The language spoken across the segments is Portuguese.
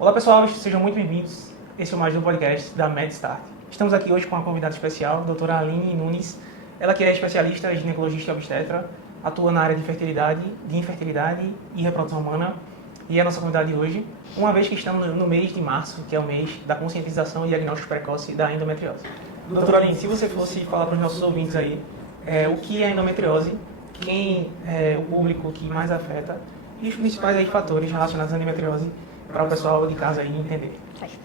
Olá pessoal, sejam muito bem-vindos. Esse é mais um podcast da MedStart. Estamos aqui hoje com uma convidada especial, a doutora Aline Nunes. Ela que é especialista em ginecologista e obstetra, atua na área de infertilidade e reprodução humana e é a nossa convidada de hoje, uma vez que estamos no mês de março, que é o mês da conscientização e diagnóstico precoce da endometriose. Doutora Aline, se você fosse falar para os nossos ouvintes aí o que é a endometriose, quem é o público que mais afeta e os principais aí fatores relacionados à endometriose para o pessoal de casa aí entender. Certo.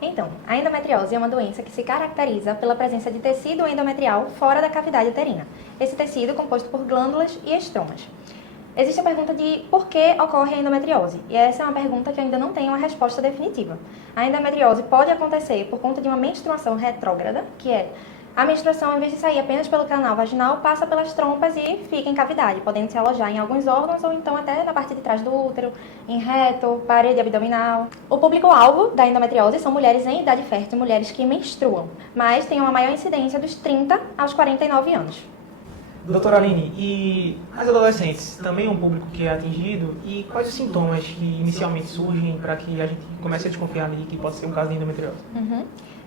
Então, a endometriose é uma doença que se caracteriza pela presença de tecido endometrial fora da cavidade uterina. Esse tecido é composto por glândulas e estromas. Existe a pergunta de por que ocorre a endometriose, e essa é uma pergunta que ainda não tem uma resposta definitiva. A endometriose pode acontecer por conta de uma menstruação retrógrada, que é a menstruação, em vez de sair apenas pelo canal vaginal, passa pelas trompas e fica em cavidade, podendo se alojar em alguns órgãos ou então até na parte de trás do útero, em reto, parede abdominal. O público-alvo da endometriose são mulheres em idade fértil, mulheres que menstruam, mas tem uma maior incidência dos 30 aos 49 anos. Doutora Aline, e as adolescentes também é um público que é atingido? E quais os sintomas que inicialmente surgem para que a gente comece a desconfiar ali que pode ser um caso de endometriose?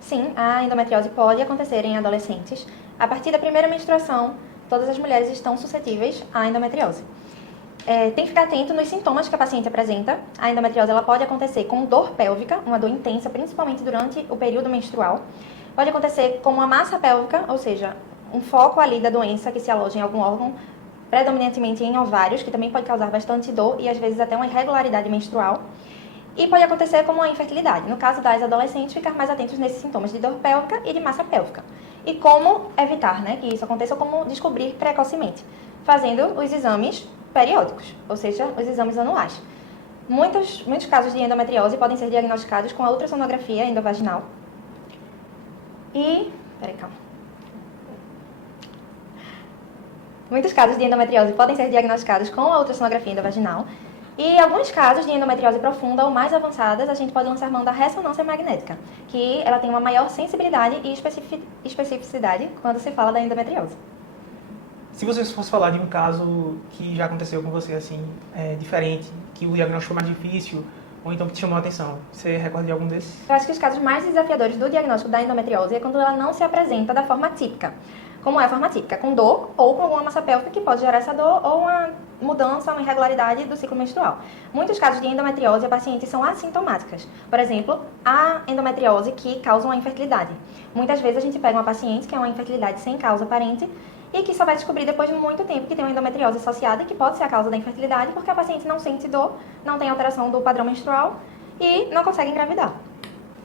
Sim, a endometriose pode acontecer em adolescentes. A partir da primeira menstruação, todas as mulheres estão suscetíveis à endometriose. Tem que ficar atento nos sintomas que a paciente apresenta. A endometriose ela pode acontecer com dor pélvica, uma dor intensa, principalmente durante o período menstrual. Pode acontecer com uma massa pélvica, ou seja, um foco ali da doença que se aloja em algum órgão, predominantemente em ovários, que também pode causar bastante dor e às vezes até uma irregularidade menstrual. E pode acontecer como a infertilidade. No caso das adolescentes, ficar mais atentos nesses sintomas de dor pélvica e de massa pélvica. E como evitar, que isso aconteça, ou como descobrir precocemente, fazendo os exames periódicos, ou seja, os exames anuais. Muitos casos de endometriose podem ser diagnosticados com a ultrassonografia endovaginal. Muitos casos de endometriose podem ser diagnosticados com a ultrassonografia endovaginal. E alguns casos de endometriose profunda ou mais avançadas, a gente pode lançar mão da ressonância magnética, que ela tem uma maior sensibilidade e especificidade quando se fala da endometriose. Se você fosse falar de um caso que já aconteceu com você, assim, diferente, que o diagnóstico foi mais difícil, ou então que te chamou a atenção, você recorda de algum desses? Eu acho que os casos mais desafiadores do diagnóstico da endometriose é quando ela não se apresenta da forma típica. Como é a forma típica? Com dor ou com alguma massa pélvica que pode gerar essa dor ou uma mudança, uma irregularidade do ciclo menstrual. Muitos casos de endometriose, a pacientes são assintomáticas. Por exemplo, a endometriose que causa uma infertilidade. Muitas vezes a gente pega uma paciente que é uma infertilidade sem causa aparente e que só vai descobrir depois de muito tempo que tem uma endometriose associada, que pode ser a causa da infertilidade, porque a paciente não sente dor, não tem alteração do padrão menstrual e não consegue engravidar.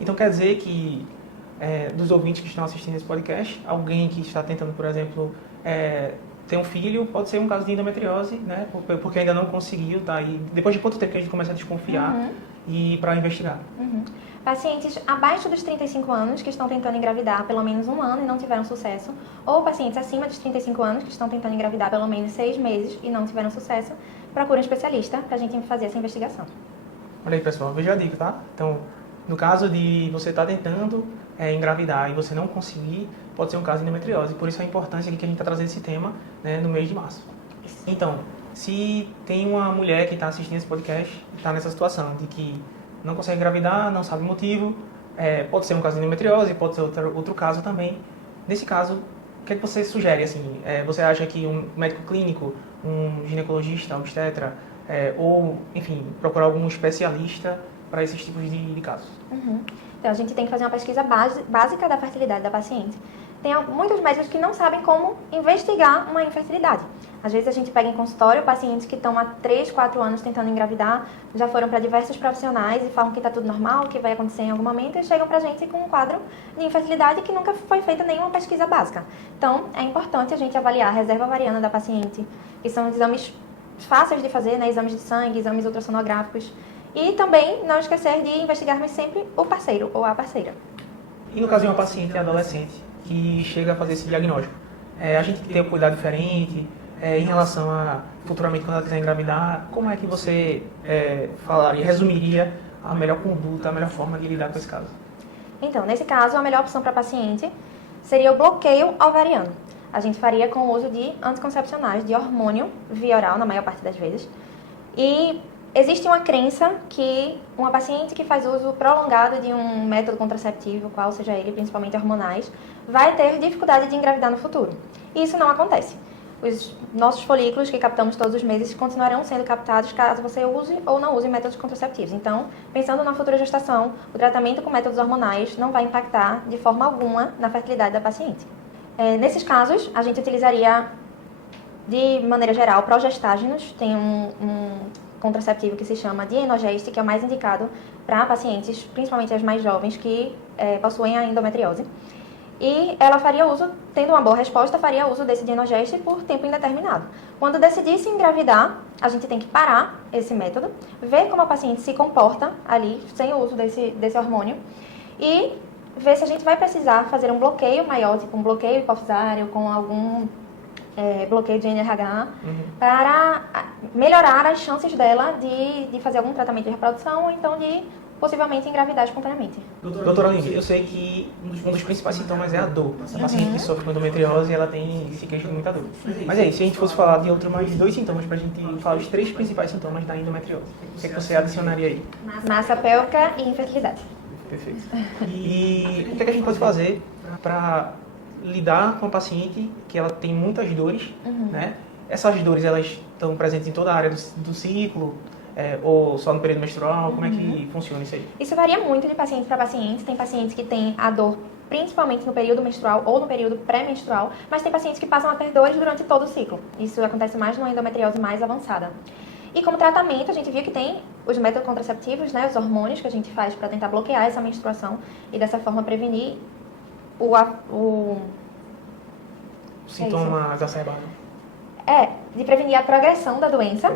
Então quer dizer que dos ouvintes que estão assistindo esse podcast, alguém que está tentando, por exemplo, ter um filho, pode ser um caso de endometriose, né? Porque ainda não conseguiu, tá? E depois de quanto tempo que a gente começa a desconfiar e para investigar? Pacientes abaixo dos 35 anos que estão tentando engravidar pelo menos um ano e não tiveram sucesso, ou pacientes acima dos 35 anos que estão tentando engravidar pelo menos 6 meses e não tiveram sucesso, procurem um especialista para a gente fazer essa investigação. Olha aí, pessoal, veja a dica, tá? Então, no caso de você estar tentando engravidar e você não conseguir, pode ser um caso de endometriose. Por isso a importância aqui que a gente está trazendo esse tema, no mês de março. Então, se tem uma mulher que está assistindo esse podcast e está nessa situação de que não consegue engravidar, não sabe o motivo, pode ser um caso de endometriose, pode ser outro caso também. Nesse caso, o que é que você sugere? Assim, você acha que um médico clínico, um ginecologista, obstetra, ou, enfim, procurar algum especialista para esses tipos de casos? Então, a gente tem que fazer uma pesquisa básica da fertilidade da paciente. Tem muitos médicos que não sabem como investigar uma infertilidade. Às vezes a gente pega em consultório pacientes que estão há 3, 4 anos tentando engravidar, já foram para diversos profissionais e falam que está tudo normal, que vai acontecer em algum momento, e chegam para a gente com um quadro de infertilidade que nunca foi feita nenhuma pesquisa básica. Então, é importante a gente avaliar a reserva ovariana da paciente, que são exames fáceis de fazer, exames de sangue, exames ultrassonográficos. E também não esquecer de investigarmos sempre o parceiro ou a parceira. E no caso de uma paciente adolescente que chega a fazer esse diagnóstico, a gente tem que ter um cuidado diferente em relação a futuramente quando ela quiser engravidar, como é que você falaria, resumiria a melhor conduta, a melhor forma de lidar com esse caso? Então, nesse caso, a melhor opção para a paciente seria o bloqueio ovariano. A gente faria com o uso de anticoncepcionais, de hormônio via oral, na maior parte das vezes. E Existe uma crença que uma paciente que faz uso prolongado de um método contraceptivo, qual seja ele, principalmente hormonais, vai ter dificuldade de engravidar no futuro. E isso não acontece. Os nossos folículos que captamos todos os meses continuarão sendo captados caso você use ou não use métodos contraceptivos. Então, pensando na futura gestação, o tratamento com métodos hormonais não vai impactar de forma alguma na fertilidade da paciente. Nesses casos, a gente utilizaria, de maneira geral, progestágenos. Tem um contraceptivo que se chama Dienogeste, que é o mais indicado para pacientes, principalmente as mais jovens, que possuem a endometriose. E ela faria uso, tendo uma boa resposta, faria uso desse Dienogeste por tempo indeterminado. Quando decidisse engravidar, a gente tem que parar esse método, ver como a paciente se comporta ali, sem o uso desse hormônio, e ver se a gente vai precisar fazer um bloqueio maior, tipo um bloqueio hipofisário com algum bloqueio de NRH, para melhorar as chances dela de fazer algum tratamento de reprodução ou então de possivelmente engravidar espontaneamente. Doutora Aline, eu sei que um dos principais sintomas é a dor. A paciente que sofre com endometriose, ela se queixa de muita dor. Mas aí, se a gente fosse falar de mais 2 sintomas, para a gente falar os 3 principais sintomas da endometriose, o que é que você adicionaria aí? Massa pélvica e infertilidade. Perfeito. E o que é que a gente pode fazer para lidar com a paciente que ela tem muitas dores, né? Essas dores, elas estão presentes em toda a área do ciclo, ou só no período menstrual? Como é que funciona isso aí? Isso varia muito de paciente para paciente. Tem pacientes que têm a dor principalmente no período menstrual ou no período pré-menstrual, mas tem pacientes que passam a ter dores durante todo o ciclo. Isso acontece mais numa endometriose mais avançada. E como tratamento, a gente viu que tem os métodos contraceptivos, né, os hormônios que a gente faz para tentar bloquear essa menstruação e dessa forma prevenir o sintoma exacerbado. De prevenir a progressão da doença.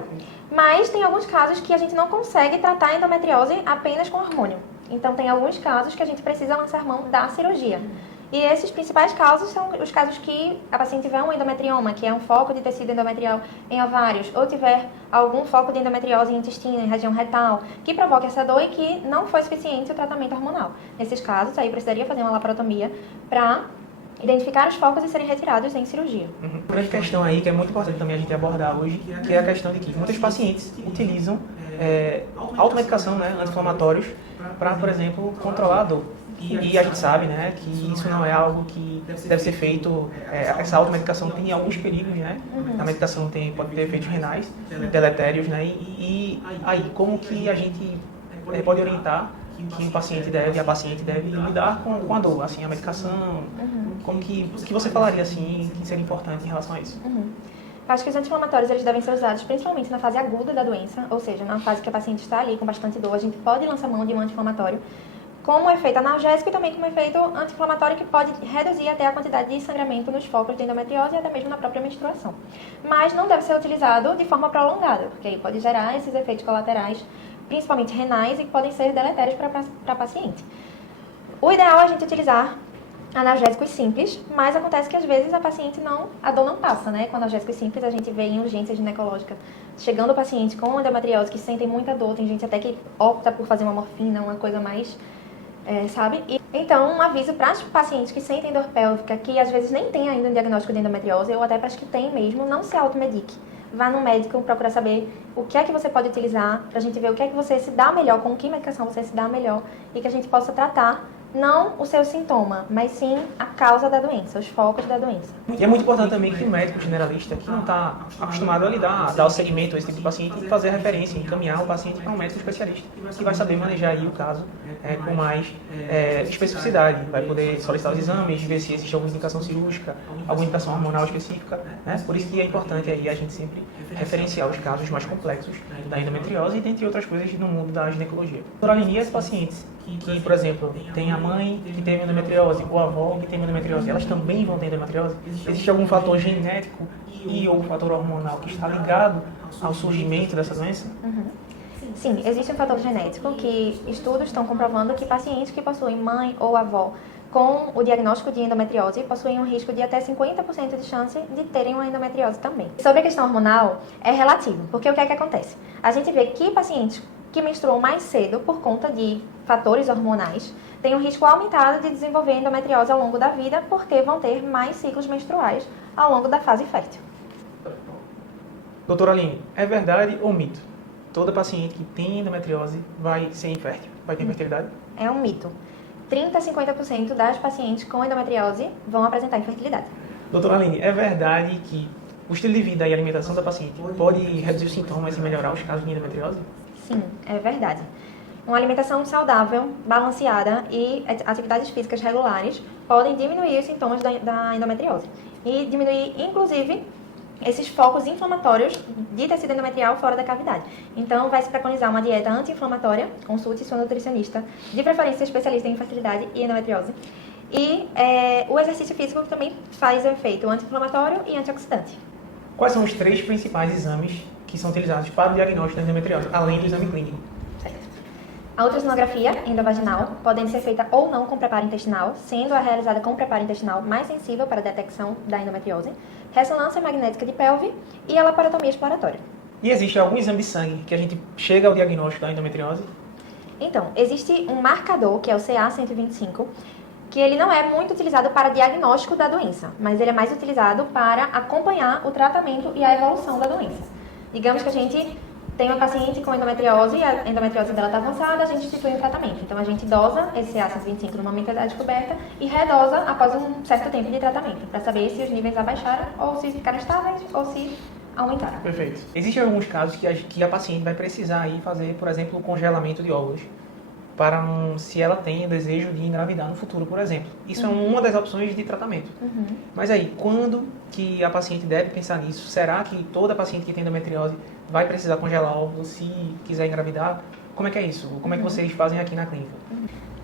Mas tem alguns casos que a gente não consegue tratar a endometriose apenas com hormônio. Então, tem alguns casos que a gente precisa lançar mão da cirurgia. E esses principais casos são os casos que a paciente tiver um endometrioma, que é um foco de tecido endometrial em ovários, ou tiver algum foco de endometriose em intestino, em região retal, que provoque essa dor e que não foi suficiente o tratamento hormonal. Nesses casos, aí precisaria fazer uma laparotomia para identificar os focos e serem retirados em cirurgia. Uma grande questão aí, que é muito importante também a gente abordar hoje, que é a questão de que muitos pacientes utilizam automedicação, né, anti-inflamatórios, para, por exemplo, controlar a dor. E a gente sabe, né, que isso não é algo que deve ser feito. Essa automedicação tem alguns perigos, né? A medicação pode ter efeitos renais deletérios, né? E aí, como que a gente pode orientar que a paciente deve lidar com a dor, assim, a medicação? Como que você falaria, assim, que seria importante em relação a isso? Acho que os anti-inflamatórios eles devem ser usados principalmente na fase aguda da doença, ou seja, na fase que a paciente está ali com bastante dor, a gente pode lançar mão de um anti-inflamatório como efeito analgésico e também como efeito anti-inflamatório que pode reduzir até a quantidade de sangramento nos focos de endometriose e até mesmo na própria menstruação. Mas não deve ser utilizado de forma prolongada, porque aí pode gerar esses efeitos colaterais, principalmente renais, e que podem ser deletérios para a paciente. O ideal é a gente utilizar analgésicos simples, mas acontece que às vezes a dor não passa, né? Com analgésicos simples a gente vê em urgência ginecológica chegando o paciente com endometriose que sentem muita dor, tem gente até que opta por fazer uma morfina, uma coisa mais, Então, um aviso para as pacientes que sentem dor pélvica, que às vezes nem tem ainda um diagnóstico de endometriose, ou até para as que têm mesmo, não se automedique. Vá no médico, procurar saber o que é que você pode utilizar, para a gente ver o que é que você se dá melhor, com que medicação você se dá melhor, e que a gente possa tratar não o seu sintoma, mas sim a causa da doença, os focos da doença. E é muito importante também que o médico generalista, que não está acostumado a dar o segmento a esse tipo de paciente, fazer referência, encaminhar o paciente para um médico especialista, que vai saber manejar aí o caso com mais especificidade, vai poder solicitar os exames, ver se existe alguma indicação cirúrgica, alguma indicação hormonal específica, né? Por isso que é importante aí a gente sempre referenciar os casos mais complexos da endometriose e dentre outras coisas no mundo da ginecologia. Por anemia, os pacientes que, por exemplo, tem a mãe que teve endometriose ou a avó que teve endometriose, elas também vão ter endometriose? Existe algum fator genético ou fator hormonal que está ligado ao surgimento dessa doença? Sim, existe um fator genético que estudos estão comprovando que pacientes que possuem mãe ou avó com o diagnóstico de endometriose possuem um risco de até 50% de chance de terem uma endometriose também. Sobre a questão hormonal, é relativo, porque o que é que acontece? A gente vê que pacientes que menstruam mais cedo por conta de fatores hormonais têm um risco aumentado de desenvolver endometriose ao longo da vida, porque vão ter mais ciclos menstruais ao longo da fase fértil. Doutora Aline, é verdade ou mito toda paciente que tem endometriose vai ser infértil, vai ter infertilidade? É um mito. 30 a 50% das pacientes com endometriose vão apresentar infertilidade. Doutora Aline, é verdade que o estilo de vida e a alimentação da paciente pode reduzir os sintomas e melhorar os casos de endometriose? Sim, é verdade. Uma alimentação saudável, balanceada e atividades físicas regulares podem diminuir os sintomas da endometriose e diminuir, inclusive, esses focos inflamatórios de tecido endometrial fora da cavidade. Então, vai se preconizar uma dieta anti-inflamatória, consulte sua nutricionista, de preferência especialista em infertilidade e endometriose. E o exercício físico também faz efeito anti-inflamatório e antioxidante. Quais são os 3 principais exames que são utilizados para o diagnóstico da endometriose, além do exame clínico? A ultrassonografia endovaginal, podendo ser feita ou não com preparo intestinal, sendo a realizada com preparo intestinal mais sensível para a detecção da endometriose, ressonância magnética de pelve e a laparotomia exploratória. E existe algum exame de sangue que a gente chega ao diagnóstico da endometriose? Então, existe um marcador, que é o CA125, que ele não é muito utilizado para diagnóstico da doença, mas ele é mais utilizado para acompanhar o tratamento e a evolução da doença. Digamos que a gente tem uma paciente com endometriose e a endometriose dela está avançada, a gente institui um tratamento. Então, a gente dosa esse CA125 no momento da descoberta e redosa após um certo tempo de tratamento, para saber se os níveis abaixaram ou se ficaram estáveis ou se aumentaram. Perfeito. Existem alguns casos que a paciente vai precisar aí fazer, por exemplo, o congelamento de óvulos, para se ela tem desejo de engravidar no futuro, por exemplo. Isso é uma das opções de tratamento. Mas aí, quando que a paciente deve pensar nisso? Será que toda paciente que tem endometriose vai precisar congelar óvulos se quiser engravidar? Como é que é isso? Como é que vocês fazem aqui na clínica?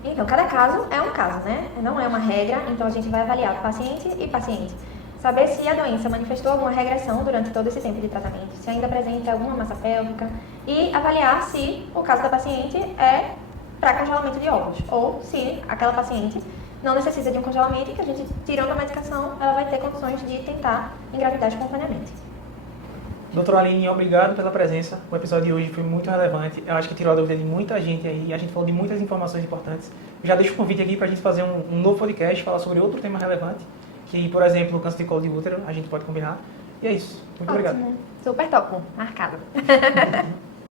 Então, cada caso é um caso, né? Não é uma regra, então a gente vai avaliar paciente e paciente. Saber se a doença manifestou alguma regressão durante todo esse tempo de tratamento, se ainda apresenta alguma massa pélvica e avaliar se o caso da paciente é para congelamento de óvulos, ou se aquela paciente não necessita de um congelamento e que a gente, tirando a medicação, ela vai ter condições de tentar engravidar espontaneamente. Doutora Aline, obrigado pela presença. O episódio de hoje foi muito relevante. Eu acho que tirou a dúvida de muita gente aí. A gente falou de muitas informações importantes. Eu já deixo o convite aqui para a gente fazer um novo podcast, falar sobre outro tema relevante, que, por exemplo, o câncer de colo de útero, a gente pode combinar. E é isso. Muito Ótimo. obrigado. Super top. Marcado.